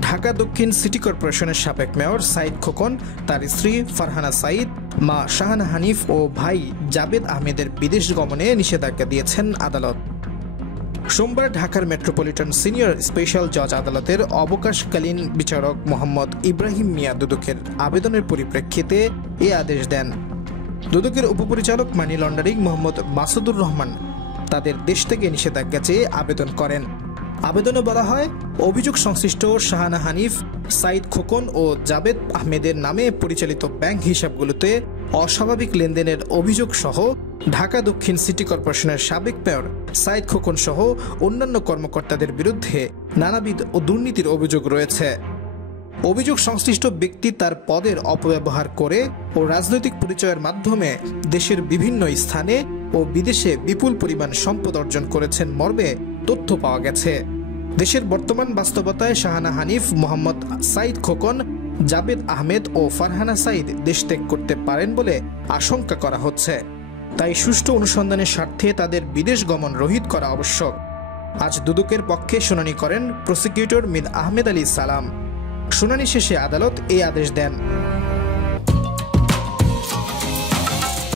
ঢাকা দক্ষিণ সিটি কর্পোরেশনের সাবেক মেয়র সাইদ খোকন, তার স্ত্রী ফারহানা সাইদ, মা শাহানা হানিফ ও ভাই জাবেদ আহমেদের বিদেশ গমনে নিষেধাজ্ঞা দিয়েছেন আদালত। সোমবার ঢাকার মেট্রোপলিটন সিনিয়র স্পেশাল জজ আদালতের অবকাশকালীন বিচারক মোহাম্মদ ইব্রাহিম মিয়া দুদকের আবেদনের পরিপ্রেক্ষিতে এ আদেশ দেন। দুদকের উপপরিচালক মানি লন্ডারিং মোহাম্মদ মাসুদুর রহমান তাদের দেশ থেকে নিষেধাজ্ঞা চেয়ে আবেদন করেন। আবেদনে বলা হয়, অভিযোগ সংশ্লিষ্ট শাহানা হানিফ, সাইদ খোকন ও জাবেদ আহমেদের নামে পরিচালিত ব্যাংক হিসাবগুলোতে অস্বাভাবিক লেনদেনের অভিযোগ সহ ঢাকা দক্ষিণ সিটি কর্পোরেশনের সাবেক মেয়র সাইদ খোকন সহ অন্যান্য কর্মকর্তাদের বিরুদ্ধে নানাবিধ দুর্নীতির অভিযোগ রয়েছে। অভিযোগ সংশ্লিষ্ট ব্যক্তি তার পদের অপব্যবহার করে ও রাজনৈতিক পরিচয়ের মাধ্যমে দেশের বিভিন্ন স্থানে ও বিদেশে বিপুল পরিমাণ সম্পদ অর্জন করেছেন মর্মে তথ্য পাওয়া গেছে। দেশের বর্তমান বাস্তবতায় শাহানা হানিফ, মোহাম্মদ সাইদ খোকন, জাবেদ আহমেদ ও ফারহানা সাইদ দেশ ত্যাগ করতে পারেন বলে আশঙ্কা করা হচ্ছে। তাই সুষ্ঠু অনুসন্ধানের স্বার্থে তাদের বিদেশ গমন রহিত করা আবশ্যক। আজ দুদকের পক্ষে শুনানি করেন প্রসিকিউটর মীর আহমেদ আলী সালাম। শুনানি শেষে আদালত এই আদেশ দেন।